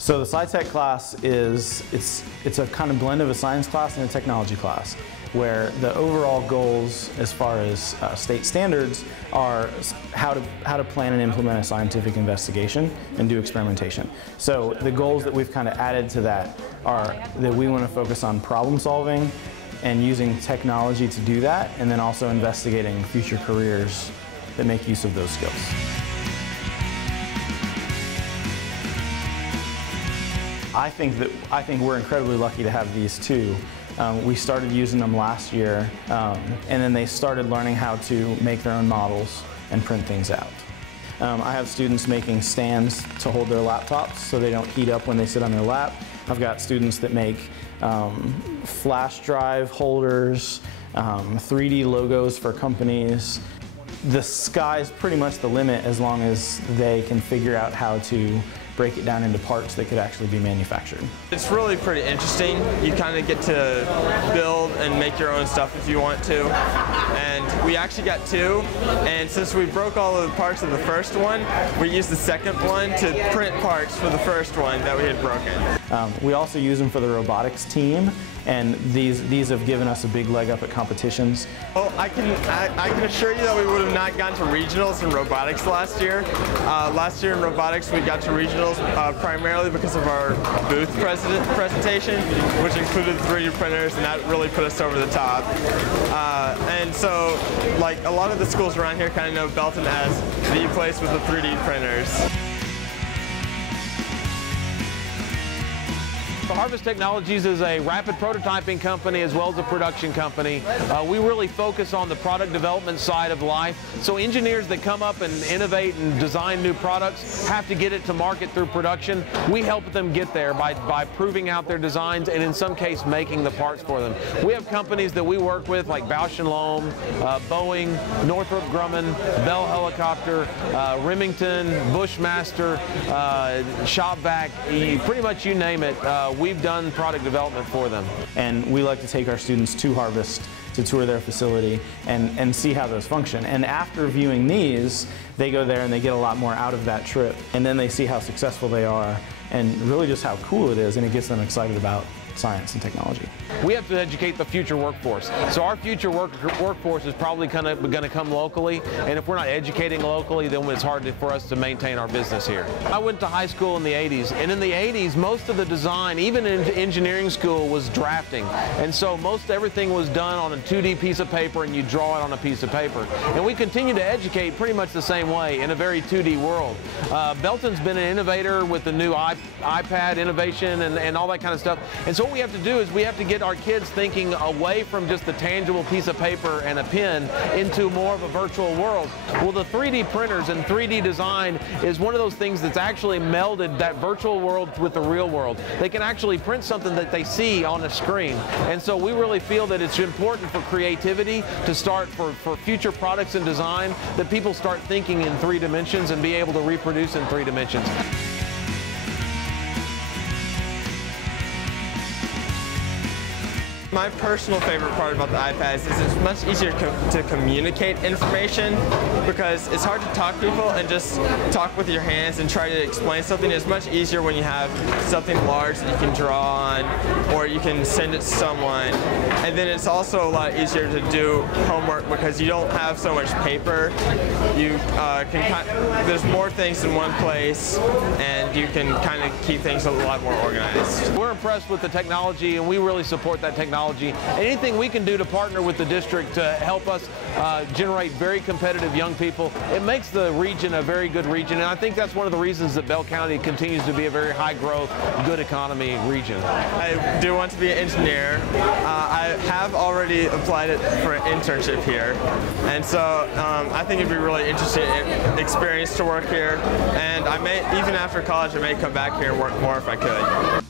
So the SciTech class it's a kind of blend of a science class and a technology class, where the overall goals as far as state standards are how to plan and implement a scientific investigation and do experimentation. So the goals that we've kind of added to that are that we want to focus on problem solving and using technology to do that, and then also investigating future careers that make use of those skills. I think we're incredibly lucky to have these two. We started using them last year, and then they started learning how to make their own models and print things out. I have students making stands to hold their laptops so they don't heat up when they sit on their lap. I've got students that make flash drive holders, 3D logos for companies. The sky's pretty much the limit as long as they can figure out how to break it down into parts that could actually be manufactured. It's really pretty interesting. You kind of get to build and make your own stuff if you want to. And we actually got two, and since we broke all of the parts of the first one, we used the second one to print parts for the first one that we had broken. We also use them for the robotics team, and these have given us a big leg up at competitions. Well, I can assure you that we would have not gone to regionals in robotics last year. Last year in robotics we got to regionals primarily because of our booth presentation, which included 3D printers, and that really put us over the top. And so, like, a lot of the schools around here kind of know Belton as the place with the 3D printers. Harvest Technologies is a rapid prototyping company as well as a production company. We really focus on the product development side of life. So engineers that come up and innovate and design new products have to get it to market through production. We help them get there by proving out their designs and in some case making the parts for them. We have companies that we work with like Bausch & Lomb, Boeing, Northrop Grumman, Bell Helicopter, Remington, Bushmaster, Shopvac, pretty much you name it. We've done product development for them. And we like to take our students to Harvest to tour their facility and see how those function. And after viewing these, they go there and they get a lot more out of that trip. And then they see how successful they are and really just how cool it is, and it gets them excited about science and technology. We have to educate the future workforce. So our future workforce is probably going to come locally, and if we're not educating locally, then it's hard for us to maintain our business here. I went to high school in the 80s, and in the 80s, most of the design, even in engineering school, was drafting. And so most everything was done on a 2D piece of paper, and you draw it on a piece of paper. And we continue to educate pretty much the same way in a very 2D world. Belton's been an innovator with the new iPad innovation and all that kind of stuff. And so what we have to do is we have to get our kids thinking away from just the tangible piece of paper and a pen into more of a virtual world. Well, the 3D printers and 3D design is one of those things that's actually melded that virtual world with the real world. They can actually print something that they see on a screen. And so we really feel that it's important for creativity to start for future products and design, that people start thinking in 3 dimensions and be able to reproduce in 3 dimensions. My personal favorite part about the iPads is it's much easier to communicate information, because it's hard to talk to people and just talk with your hands and try to explain something. It's much easier when you have something large that you can draw on, or you can send it to someone. And then it's also a lot easier to do homework because you don't have so much paper. You there's more things in one place, and you can kind of keep things a lot more organized. We're impressed with the technology, and we really support that technology. Anything we can do to partner with the district to help us generate very competitive young people, it makes the region a very good region, and I think that's one of the reasons that Bell County continues to be a very high growth, good economy region. I do want to be an engineer. I have already applied for an internship here, and so I think it'd be really interesting experience to work here, and I may, even after college, I may come back here and work more if I could.